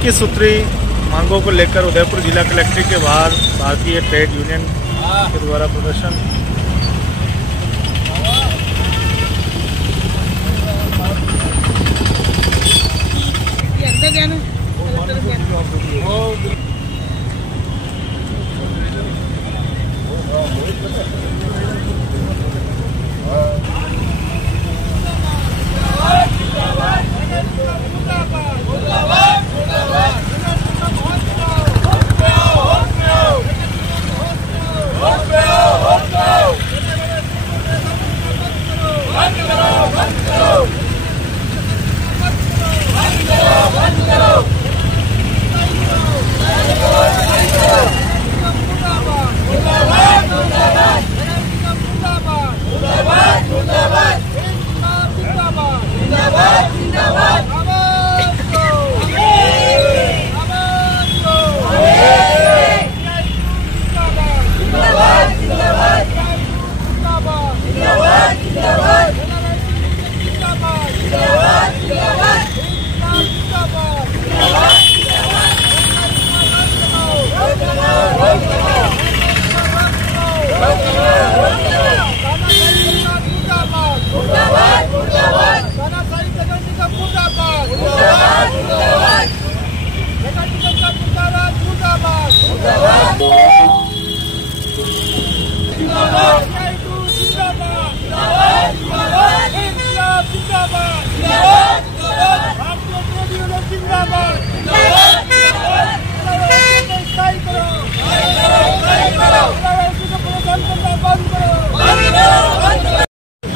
21 सूत्री मांगों को लेकर उदयपुर जिला कलेक्ट्रेट के बाहर भारतीय ट्रेड यूनियन के द्वारा प्रदर्शन।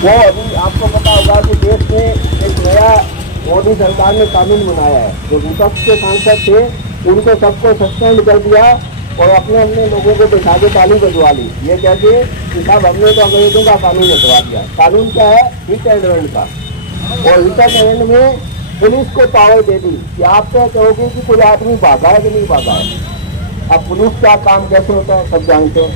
वो अभी आपको पता होगा कि देश में एक नया मोदी सरकार ने कानून बनाया है। जो विपक्ष के सांसद थे उनको सबको सस्पेंड कर दिया और अपने अपने लोगों को बिठा के ताली बजवा ली। ये कहते कि साहब हमने तो अंग्रेजों का कानून हटवा दिया। कानून क्या है? हिट एंड रन का। और हिट एंड रन में पुलिस को पावर दे दी कि आप तो कहोगे कि कोई आदमी भागा है कि नहीं भागा है। अब पुलिस का काम कैसे होता है सब जानते हैं।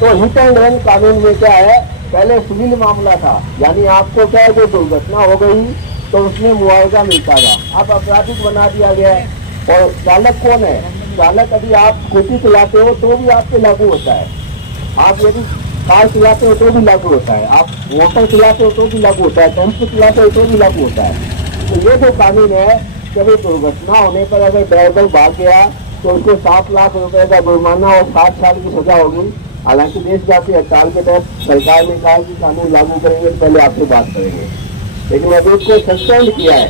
तो हिट एंड रन कानून में क्या है? पहले सिविल मामला था, यानी आपको क्या है, जो दुर्घटना हो गई तो उसमें मुआवजा मिलता था। अब आपराधिक बना दिया गया है। और चालक कौन है? चालक यदि आप स्कूटी चलाते हो तो भी आप पे लागू होता है। आप यदि कार चलाते हो तो भी लागू होता है। आप मोटर चलाते हो तो भी लागू होता है। टेम्पो चलाते हो तो भी लागू होता है। तो ये जो कानून है कि भाई दुर्घटना होने पर अगर ड्राइवर भाग गया तो उसको 7 लाख रुपए का जुर्माना और 7 साल की सजा होगी। हालांकि देशव्यापी हड़ताल के तहत सरकार ने कहा कि कानून लागू करेंगे, पहले आपसे बात करेंगे, लेकिन अभी उसको सस्पेंड किया है,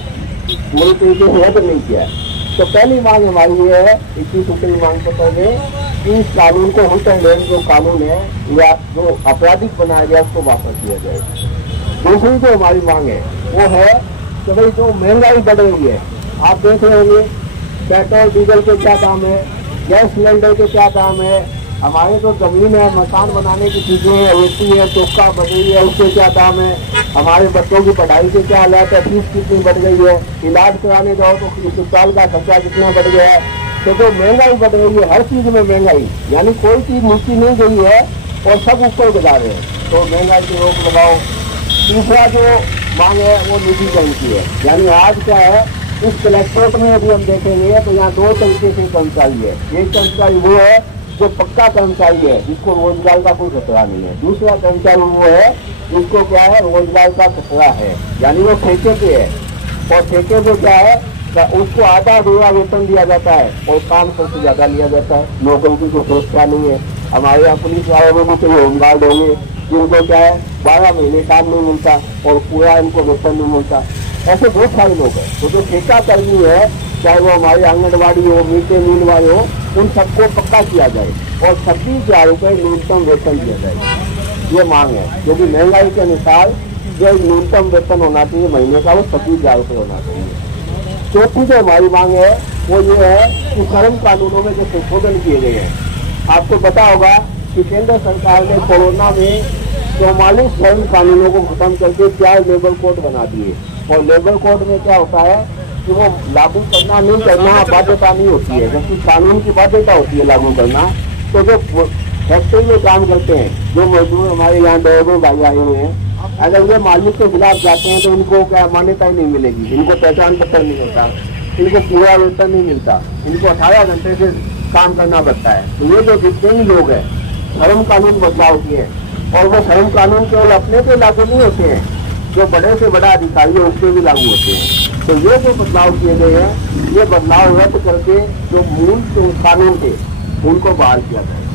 पूरी तरीके से रद्द नहीं किया है। तो पहली मांग हमारी ये है, 21 सूत्री मांग पत्र में, कि इस कानून को हिट एंड रन जो कानून है या जो आपराधिक बनाया गया उसको वापस दिया जाए। दूसरी जो हमारी मांग है वो है कि भाई जो महंगाई बढ़ रही है, आप देख रहे होंगे पेट्रोल डीजल के क्या दाम है, गैस सिलेंडर के क्या दाम है, हमारे तो जमीन है, मकान बनाने की चीजें हैं, रोटी है, चौका बनी है, उसके क्या दाम है, हमारे बच्चों की पढ़ाई के क्या हालात है, फीस कितनी बढ़ गई है, इलाज कराने जाओ तो अस्पताल का खर्चा कितना बढ़ गया है। तो जो महंगाई बढ़ रही है, हर चीज में महंगाई, यानी कोई चीज नीचे नहीं गई है और सब ऊपर बढ़ा रहे हैं। तो महंगाई की रोक लगाओ। तीसरा जो मांग है वो निजीकरण की है, यानी आज क्या है, इस कलेक्ट्रेट में यदि हम देखेंगे तो यहाँ 2 तरीके से कर्मचारी है। एक कर्मचारी वो है जो पक्का कर्मचारी है, जिसको रोजगार का कोई खतरा नहीं है। दूसरा कर्मचारी वो है जिसको क्या है, रोजगार का खतरा है, यानी वो ठेके पे है। और ठेके पे क्या है, उसको आधा अधूरा वेतन दिया जाता है और काम सबसे ज्यादा लिया जाता है। नौकरी की कोई सुरक्षा नहीं है। हमारे यहाँ पुलिस वालों में भी कोई होमगार्ड होंगे जिनको क्या है 12 महीने काम नहीं मिलता और पूरा इनको वेतन नहीं मिलता। ऐसे बहुत सारे लोग हैं। तो जो ठेका कर्मी है, चाहे वो हमारे आंगनबाड़ी हो, मिड डे मील वाले हो, उन सबको पक्का किया जाए और 26,000 रुपये न्यूनतम वेतन दिया जाए। ये मांग है, क्योंकि महंगाई के अनुसार जो न्यूनतम वेतन होना चाहिए महीने का वो 26,000 रुपये होना चाहिए। चौथी जो हमारी मांग है वो ये है कि श्रम कानूनों में जो संशोधन किए गए हैं, आपको पता होगा कि केंद्र सरकार ने कोरोना में 44 श्रम कानूनों को खत्म करके 4 लेबर कोड बना दिए। और लेबर कोड में क्या होता है कि वो लागू करना नहीं करना बाध्यता नहीं होती है, जबकि कानून की बाध्यता होती है लागू करना। तो जो फैक्ट्री में काम करते हैं, जो मजदूर हमारे यहाँ ड्राइवर भाई आए हुए हैं, अगर ये मालिक के खिलाफ जाते हैं तो इनको क्या मान्यता ही नहीं मिलेगी, इनको पहचान पत्र नहीं मिलता। इनको पूरा वेतन नहीं मिलता, इनको 18 घंटे से काम करना पड़ता है। तो ये जो जितने भी लोग हैं श्रम कानून बदलाव किए, और वो श्रम कानून केवल अपने पे लागू नहीं होते हैं, जो बड़े से बड़ा अधिकारी है उसके भी लागू होते हैं। तो ये जो बदलाव किए गए हैं, ये बदलाव रद्द करके जो मूल जो कानून थे उनको बहाल किया जाए।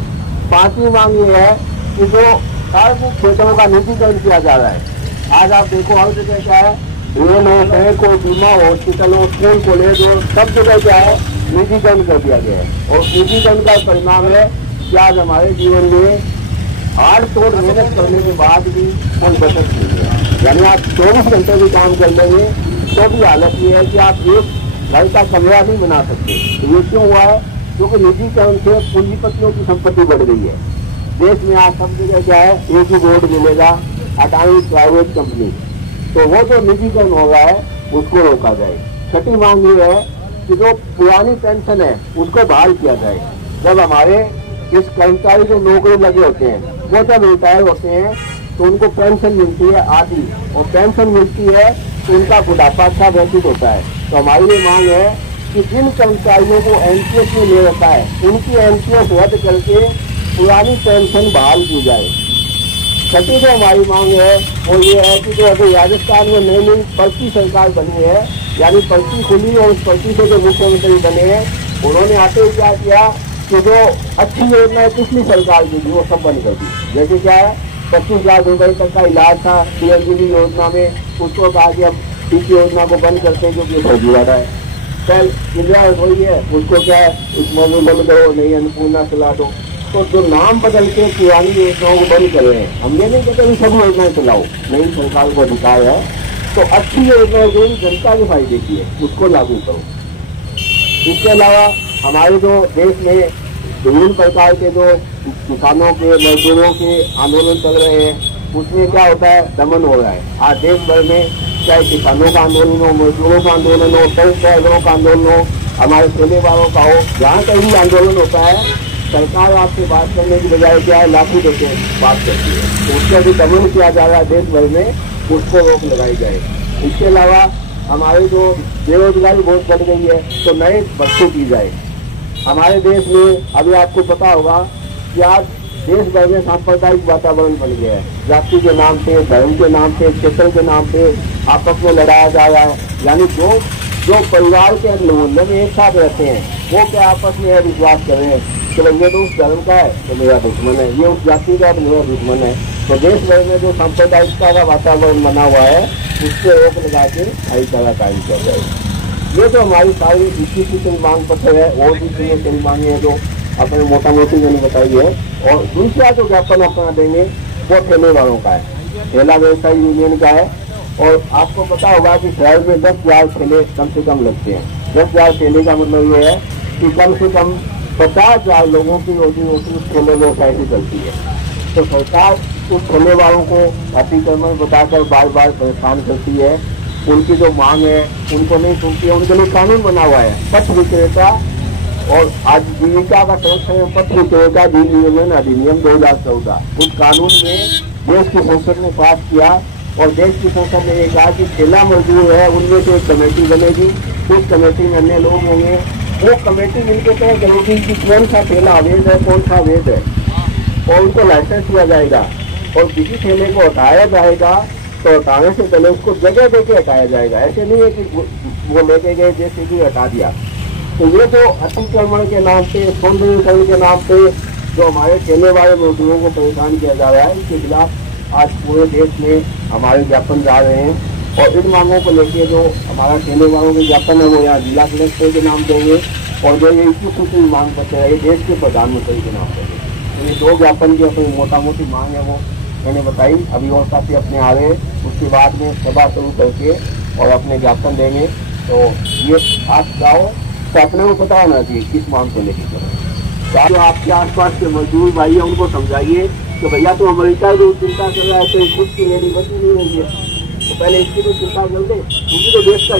पांचवी मांग ये है कि जो सार्वजनिक क्षेत्रों का निजीकरण किया जा रहा है। आज आप देखो हर जगह क्या है, रेल हो, बैंक हो, बीमा हो, हॉस्पिटल हो, स्कूल कॉलेज हो, सब जगह क्या है निजीकरण कर दिया गया है। और निजीकरण का परिणाम है कि आज हमारे जीवन में हाड़ तोड़ मेहनत करने के बाद भी कोई बचत नहीं है। यानी आप 24 घंटे भी काम कर लेंगे तो भी हालत ये है कि आप एक घर का कमरा नहीं बना सकते। तो ये क्यों हुआ है? क्योंकि निजीकरण से पूंजीपतियों की संपत्ति बढ़ गई है। देश में आज सब जगह क्या है, एक ही बोर्ड मिलेगा, अटाई प्राइवेट कंपनी। तो वो जो निजीकरण हो रहा है उसको रोका जाए। छठी मांग ये है कि जो पुरानी पेंशन है उसको बहाल किया जाए। जब हमारे इस कर्मचारी जो नौकरी लगे होते हैं वो जब रिटायर होते हैं तो उनको पेंशन मिलती है आधी, और पेंशन मिलती है तो उनका बुढ़ापा अच्छा व्यतीत होता है। तो हमारी ये मांग है कि जिन कर्मचारियों को एनपीएस में ले रखा है उनकी एनपीएस रद्द करके पुरानी पेंशन बहाल की जाए। छठी जो हमारी मांग है वो ये है कि जो अभी राजस्थान में नई नई पर्ची सरकार बनी है, यानी पर्ची खुली और उस पर्ची से जो मुख्यमंत्री बने हैं उन्होंने आते हुए क्या किया कि जो अच्छी योजनाएं पिछली सरकार की थी वो सब बंद कर दी। जैसे क्या है, 25 लाख रुपए तक का इलाज था पीएमजीबी योजना में, उसको कहा कि अब इस योजना को बंद करते हैं क्योंकि फर्जी वाला है। कल इंदिरा रसोई है उसको क्या है उसमें बंद करो, नहीं अन्नपूर्णा चला दो। तो जो नाम बदल के पुरानी योजनाओं को बंद कर रहे हैं, हम ये नहीं कहते कि सब योजनाएं चलाओ, नई सरकार को अधिकार है तो अच्छी योजनाएं जो जनता के फायदे की है उसको लागू करो। इसके अलावा हमारे जो देश में विभिन्न प्रकार के जो किसानों के मजदूरों के आंदोलन चल रहे हैं उसमें क्या होता है, दमन हो रहा है। आज देश भर में चाहे किसानों का आंदोलन हो, मजदूरों का आंदोलन हो, सड़क ड्राइवरों का आंदोलन हो, हमारे ठेले वालों का हो, जहाँ कहीं आंदोलन होता है सरकार आपसे बात करने की बजाय क्या है लाठी देके बात करती है। तो उसका भी दमन किया जा रहा है देश भर में, उसको रोक लगाई जाए। इसके अलावा हमारी जो बेरोजगारी बहुत बढ़ गई है तो नए भर्ती की जाए। हमारे देश में अभी आपको पता होगा कि आज देश भर में सांप्रदायिक वातावरण बन गया है। जाति के नाम पे, धर्म के नाम पे, क्षेत्र के नाम पे आपस में लड़ाया जा रहा है। यानी जो परिवार के मोहल्ले में एक साथ रहते हैं वो क्या आपस में विश्वास कर रहे हैं कि ये तो उस धर्म का है तो मेरा दुश्मन है, ये उस जाति का है तो मेरा दुश्मन है। तो देश भर में जो सांप्रदायिकता का वातावरण बना हुआ है उससे रोक लगा के भाईचारा कायम किया जाए। ये जो हमारी सारी 21 कई मांग पत्र है और भी कई मांगे हैं जो अपने मोटा मोटी मैंने बताई है। और दूसरा जो ज्ञापन अपना देंगे वो ठेले वालों का है, ठेला व्यवसायी यूनियन का है। और आपको पता होगा कि शहर में 10,000 ठेले कम से कम लगते हैं। 10,000 ठेले का मतलब ये है कि कम से कम 50,000 लोगों की रोजी रोटी उस ठेले व्यवसाय से चलती है। तो सरकार उस ठेले वालों को अतिक्रमण बताकर बार बार परेशान करती है। उनकी जो मांग है उनको नहीं सुनती है। उनके लिए कानून बना हुआ है पथ विक्रेता और आजीविका का संरक्षण पथ विक्रेता अधिनियम 2014। उस कानून में देश की संसद ने पास किया और देश की संसद ने ये कहा कि ठेला मजदूर है उनमें से एक कमेटी बनेगी, उस कमेटी में अन्य लोग होंगे। वो कमेटी मिलकर तय करेगी कि कौन सा ठेला अवैध है कौन सा अवैध है और उनको लाइसेंस दिया जाएगा। और किसी ठेले को हटाया जाएगा तो हटाने से पहले उसको जगह देके हटाया जाएगा। ऐसे नहीं है कि वो लेके गए जैसे कि हटा दिया। तो ये जो अतिक्रमण के नाम पे, सौंदर्यीकरण के नाम पे जो हमारे ठेले वाले मजदूरों को परेशान किया जा रहा है, इसके खिलाफ आज पूरे देश में हमारे ज्ञापन जा रहे हैं। और इन मांगों को लेके जो हमारा ठेले वालों के ज्ञापन है वो यहाँ जिला कलेक्टर के नाम देंगे और जो ये 21 मांग पत्र है ये देश के प्रधानमंत्री के नाम देंगे। तो ये 2 ज्ञापन की अपनी मोटा मोटी मांग है वो मैंने बताई। अभी और साथी अपने आ रहे हैं, उसके बाद में सभा शुरू करके और अपने ज्ञापन देंगे। तो ये आप जाओ तो अपने को पता होना चाहिए किस मांग को लेकर करें। जो आपके आसपास के मजदूर भाई है उनको समझाइए कि भैया तो अमेरिका जो चिंता कर रहा है तो खुद की लेनी बची नहीं रही है, तो पहले इसकी तो चिंता कर दे, क्योंकि तो देश का